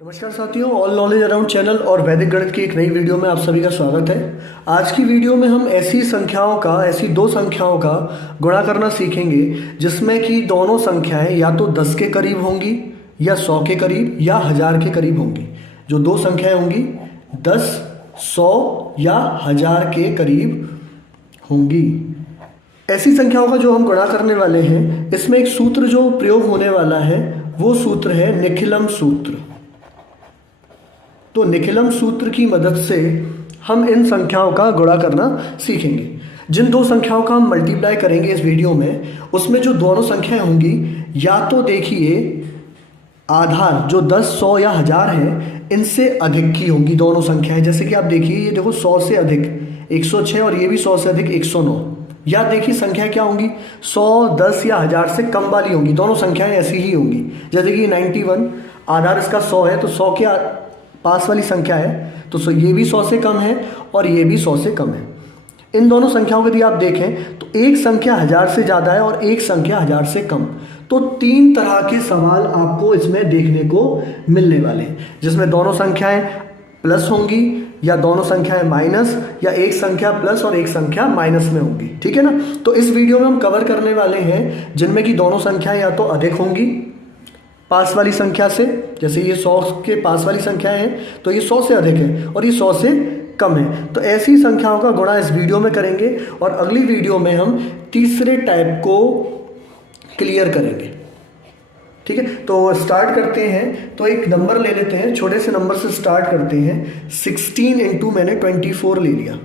नमस्कार साथियों, all knowledge around channel और वैदिक गणित की एक नई वीडियो में आप सभी का स्वागत है। आज की वीडियो में हम ऐसी दो संख्याओं का गुणा करना सीखेंगे जिसमें कि दोनों संख्याएं या तो 10 के करीब होंगी या 100 के करीब या 1000 के करीब होंगी। जो दो संख्याएं होंगी 10, 100 या 1000 के करीब होंगी। ऐसी संख्याओं का जो हम गुणा करने वाले हैं, इसमें एक सूत्र जो प्रयोग होने वाला है वो सूत्र है निखिलम सूत्र। तो निखिलम सूत्र की मदद से हम इन संख्याओं का गुणा करना सीखेंगे। जिन दो संख्याओं का हम मल्टीप्लाई करेंगे इस वीडियो में, उसमें जो दोनों संख्याएं होंगी या तो देखिए आधार जो 10, 100 या 1000 है इनसे अधिक की होंगी दोनों संख्याएं। जैसे कि आप देखिए, ये देखो 100 से अधिक 106 और ये भी 100 से अधिक 109। या देखिए संख्या क्या होंगी, 100, 10 या 1000 से कम वाली होंगी। दोनों संख्याएं ऐसी ही होंगी। जैसे कि 91 आधार इसका 100 है, तो 100 के पास वाली संख्या है, तो ये भी 100 से कम है और ये भी 100 से कम है। इन दोनों संख्याओं को यदि आप देखें तो एक संख्या 1000 से ज़्यादा है और एक संख्या 1000 से कम। तो तीन तरह के सवाल आपको इसमें देखने को मिलने वाले हैं, जिसमें दोनों संख्याएं प्लस होंगी या दोनों संख्याएं माइनस, या एक संख्या प्लस और एक संख्या माइनस में होंगी। ठीक है ना। तो इस वीडियो में हम कवर करने वाले हैं जिनमें कि दोनों संख्याएं या तो अधिक होंगी पास वाली संख्या से, जैसे ये 100 के पास वाली संख्या है तो ये 100 से अधिक है और ये 100 से कम है। तो ऐसी संख्याओं का गुणा इस वीडियो में करेंगे और अगली वीडियो में हम तीसरे टाइप को क्लियर करेंगे। ठीक है, तो स्टार्ट करते हैं। तो एक नंबर ले लेते हैं, छोटे से नंबर से स्टार्ट करते हैं। 16 इंटू मैंने 24 ले लिया।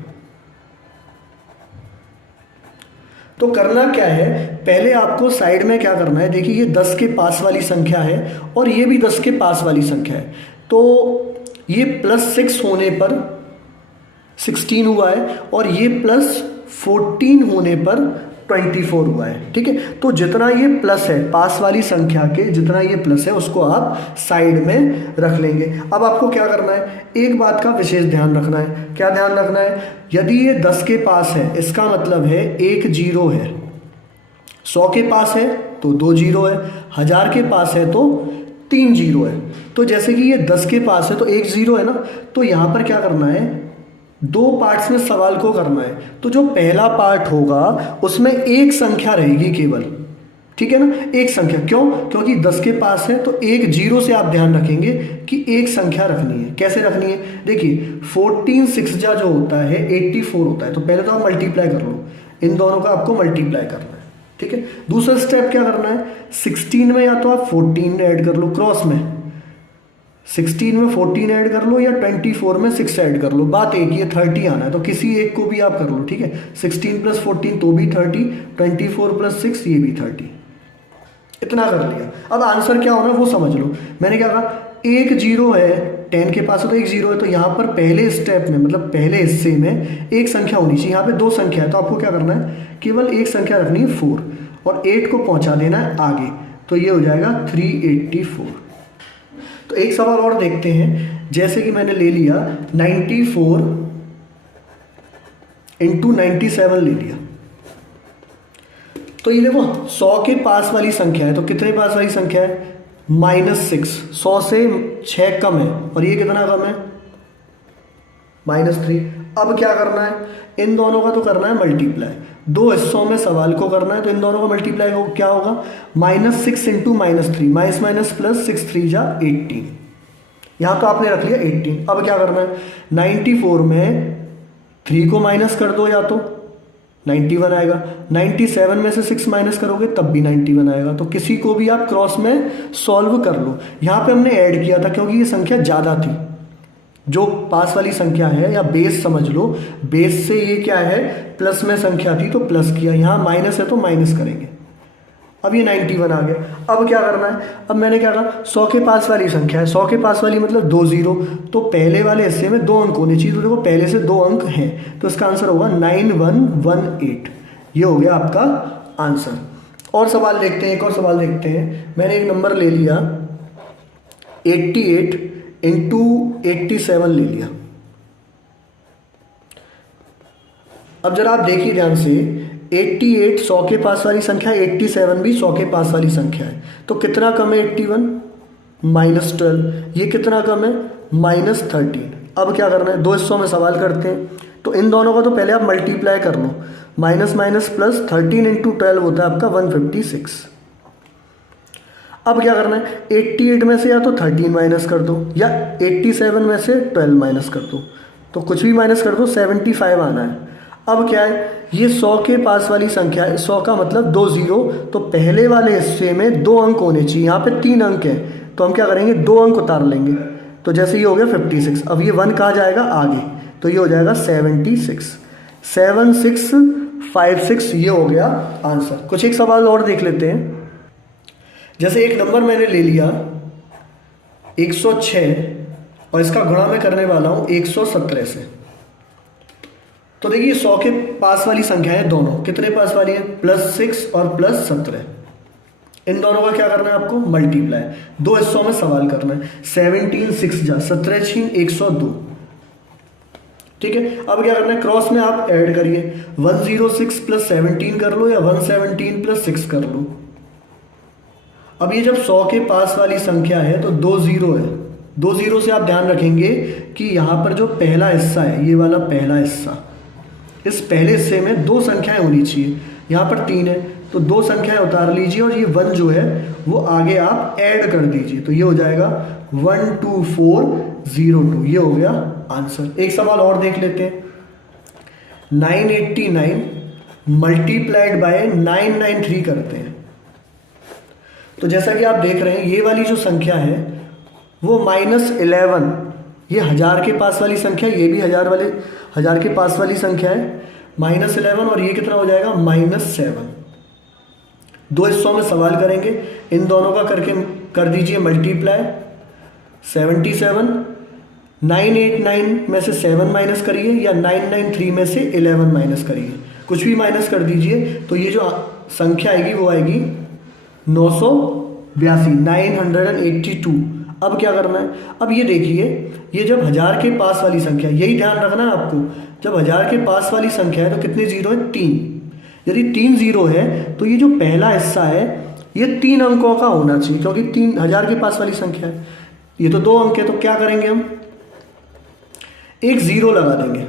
तो करना क्या है, पहले आपको साइड में क्या करना है, देखिए ये 10 के पास वाली संख्या है और ये भी 10 के पास वाली संख्या है। तो ये +6 होने पर 16 हुआ है और ये +14 होने पर 24 हुआ है। ठीक है, तो जितना ये प्लस है पास वाली संख्या के, जितना ये प्लस है उसको आप साइड में रख लेंगे। अब आपको क्या करना है, एक बात का विशेष ध्यान रखना है। क्या ध्यान रखना है, यदि ये 10 के पास है इसका मतलब है एक जीरो है, 100 के पास है तो 2 जीरो है, 1000 के पास है तो 3 जीरो है। तो जैसे कि ये 10 के पास है तो एक जीरो है ना, तो यहाँ पर क्या करना है, दो पार्ट्स में सवाल को करना है। तो जो पहला पार्ट होगा उसमें एक संख्या रहेगी केवल। ठीक है ना, एक संख्या। क्यों? क्योंकि 10 के पास है तो एक जीरो से आप ध्यान रखेंगे कि एक संख्या रखनी है। कैसे रखनी है, देखिए 14 6 जो होता है 84 होता है। तो पहले तो आप मल्टीप्लाई कर लो, इन दोनों का आपको मल्टीप्लाई करना है। ठीक है, दूसरा स्टेप क्या करना है, 16 में या तो आप 14 ऐड कर लो, क्रॉस में 16 में 14 ऐड कर लो या 24 में 6 ऐड कर लो। बात एक ही है, 30 आना है तो किसी एक को भी आप कर लो। ठीक है, 16 + 14 तो भी 30, 24 + 6 ये भी 30। इतना कर लिया। अब आंसर क्या होना वो समझ लो। मैंने क्या कहा, एक जीरो है, 10 के पास है तो एक जीरो है। तो यहाँ पर पहले स्टेप में, मतलब पहले हिस्से में एक संख्या होनी चाहिए। यहाँ पे दो संख्या है तो आपको क्या करना है, केवल एक संख्या रखनी है 4 और 8 को पहुँचा देना है आगे। तो ये हो जाएगा 384। तो एक सवाल और देखते हैं। जैसे कि मैंने ले लिया 94 इंटू 97 ले लिया। तो ये देखो 100 के पास वाली संख्या है, तो कितने पास वाली संख्या है, -6। 100 से 6 कम है और ये कितना कम है, -3। अब क्या करना है, इन दोनों का तो करना है मल्टीप्लाई। दो हिस्सों में सवाल को करना है तो इन दोनों का मल्टीप्लाई हो क्या होगा, -6 इंटू -3, माइनस माइनस प्लस 6 3 जा 18। यहाँ तो आपने रख लिया 18। अब क्या करना है, 94 में 3 को माइनस कर दो, या तो 91 आएगा। 97 में से 6 माइनस करोगे तब भी 91 आएगा। तो किसी को भी आप क्रॉस में सॉल्व कर लो। यहाँ पे हमने ऐड किया था क्योंकि ये संख्या ज़्यादा थी। जो पास वाली संख्या है या बेस समझ लो, बेस से ये क्या है, प्लस में संख्या थी तो प्लस किया, यहाँ माइनस है तो माइनस करेंगे। अब ये 91 आ गया। अब क्या करना है, अब मैंने क्या कहा, 100 के पास वाली संख्या है, 100 के पास वाली मतलब 2 जीरो, तो पहले वाले हिस्से में 2 अंक होने चाहिए। तो देखो पहले से 2 अंक हैं तो इसका आंसर होगा 9118। ये हो गया आपका आंसर। और सवाल देखते हैं, एक और सवाल देखते हैं। मैंने एक नंबर ले लिया 88 इंटू 87 ले लिया। अब जरा आप देखिए ध्यान से, 88 100 के पास वाली संख्या है, 87 भी 100 के पास वाली संख्या है। तो कितना कम है 81, -12, ये कितना कम है -13। अब क्या करना है, दो हिस्सों में सवाल करते हैं, तो इन दोनों का तो पहले आप मल्टीप्लाई कर लो, माइनस माइनस प्लस 13 × 12 होता है आपका 156। अब क्या करना है, 88 में से या तो 13 माइनस कर दो या 87 में से 12 माइनस कर दो, तो कुछ भी माइनस कर दो, 75 आना है। अब क्या है, ये 100 के पास वाली संख्या है, 100 का मतलब 2 जीरो, तो पहले वाले हिस्से में 2 अंक होने चाहिए, यहाँ पे 3 अंक है, तो हम क्या करेंगे 2 अंक उतार लेंगे, तो जैसे ये हो गया 56। अब ये 1 कहाँ जाएगा आगे, तो ये हो जाएगा 76, 7656, ये हो गया आंसर। कुछ एक सवाल और देख लेते हैं। जैसे एक नंबर मैंने ले लिया 106 और इसका गुणा मैं करने वाला हूँ 117 से। तो देखिए 100 के पास वाली संख्या है दोनों, कितने पास वाली है, +6 और +17। इन दोनों का क्या करना है आपको, मल्टीप्लाई, दो हिस्सों में सवाल करना है। 17 6 जा 17 छीन 102, ठीक है। अब क्या करना है, क्रॉस में आप ऐड करिए, 106 + 17 कर लो या 117 + 6 कर लो। अब ये जब 100 के पास वाली संख्या है तो 2 जीरो है, 2 जीरो से आप ध्यान रखेंगे कि यहाँ पर जो पहला हिस्सा है, ये वाला पहला हिस्सा, इस पहले हिस्से में 2 संख्याएं होनी चाहिए, यहाँ पर 3 है, तो 2 संख्याएं उतार लीजिए और ये 1 जो है वो आगे आप ऐड कर दीजिए, तो ये हो जाएगा 12402, ये हो गया आंसर। एक सवाल और देख लेते हैं। 989 मल्टीप्लाइड बाय 993 करते हैं। तो जैसा कि आप देख रहे हैं ये वाली जो संख्या है वो -11, ये 1000 के पास वाली संख्या, ये भी 1000 के पास वाली संख्या है, -11 और ये कितना हो जाएगा -7। दो हिस्सों में सवाल करेंगे, इन दोनों का करके कर दीजिए मल्टीप्लाई। 77, 989 में से 7 माइनस करिए या 993 में से 11 माइनस करिए, कुछ भी माइनस कर दीजिए, तो ये जो संख्या आएगी वो आएगी 982, 982। अब क्या करना है, अब ये देखिए, ये जब 1000 के पास वाली संख्या, यही ध्यान रखना है आपको, जब 1000 के पास वाली संख्या है तो कितने जीरो है, 3। यदि 3 जीरो है तो ये जो पहला हिस्सा है ये 3 अंकों का होना चाहिए, क्योंकि 1000 के पास वाली संख्या है, ये तो 2 अंक है, तो क्या करेंगे हम, एक जीरो लगा देंगे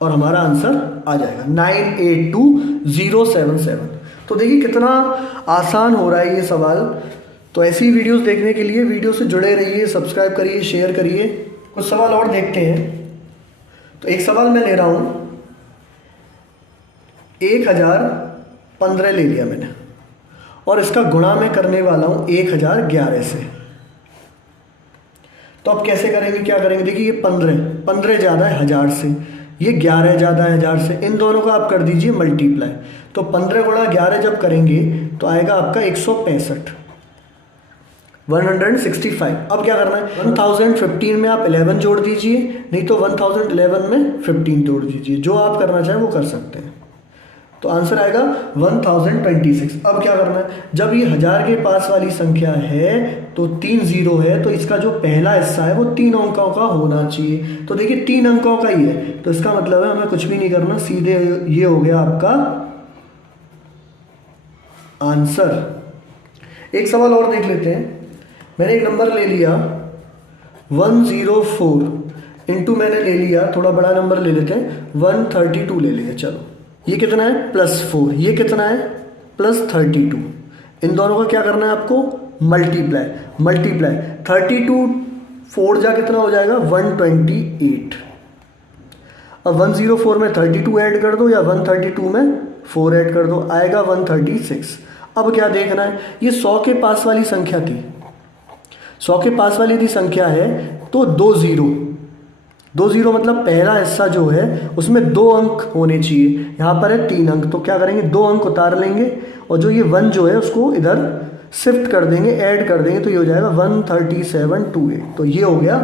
और हमारा आंसर आ जाएगा 982077। तो देखिए कितना आसान हो रहा है ये सवाल। तो ऐसी वीडियोस देखने के लिए वीडियो से जुड़े रहिए, सब्सक्राइब करिए, शेयर करिए। कुछ सवाल और देखते हैं। तो एक सवाल मैं ले रहा हूँ, 1015 ले लिया मैंने और इसका गुणा मैं करने वाला हूँ 1011 से। तो अब कैसे करेंगे, क्या करेंगे, देखिए ये 15 ज़्यादा है 1000 से, ये 11 ज़्यादा है 1000 से, इन दोनों का आप कर दीजिए मल्टीप्लाई। तो 15 × 11 जब करेंगे तो आएगा आपका 165, 165। अब क्या करना है, 1015 में आप 11 जोड़ दीजिए, नहीं तो 1011 में 15 जोड़ दीजिए, जो आप करना चाहें वो कर सकते हैं। तो आंसर आएगा 1026। अब क्या करना है, जब ये 1000 के पास वाली संख्या है तो 3 जीरो है, तो इसका जो पहला हिस्सा है वो 3 अंकों का होना चाहिए। तो देखिए 3 अंकों का ही है, तो इसका मतलब है हमें कुछ भी नहीं करना, सीधे ये हो गया आपका आंसर। एक सवाल और देख लेते हैं। मैंने एक नंबर ले लिया 104 इंटू मैंने ले लिया, थोड़ा बड़ा नंबर ले लेते हैं, 132 ले लेंगे। चलो ये कितना है +4, ये कितना है +32। इन दोनों का क्या करना है आपको, मल्टीप्लाई। 32 4 जा कितना हो जाएगा 128। अब 104 में 32 ऐड कर दो या 132 में 4 ऐड कर दो, आएगा 136। अब क्या देखना है, ये 100 के पास वाली संख्या थी, 100 के पास वाली थी संख्या है, तो 2 जीरो मतलब पहला हिस्सा जो है उसमें 2 अंक होने चाहिए, यहाँ पर है 3 अंक, तो क्या करेंगे 2 अंक उतार लेंगे और जो ये 1 जो है उसको इधर शिफ्ट कर देंगे, ऐड कर देंगे, तो ये हो जाएगा 13728। तो ये हो गया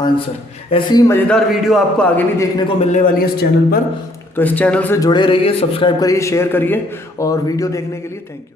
आंसर। ऐसी ही मज़ेदार वीडियो आपको आगे भी देखने को मिलने वाली है इस चैनल पर, तो इस चैनल से जुड़े रहिए, सब्सक्राइब करिए, शेयर करिए, और वीडियो देखने के लिए थैंक यू।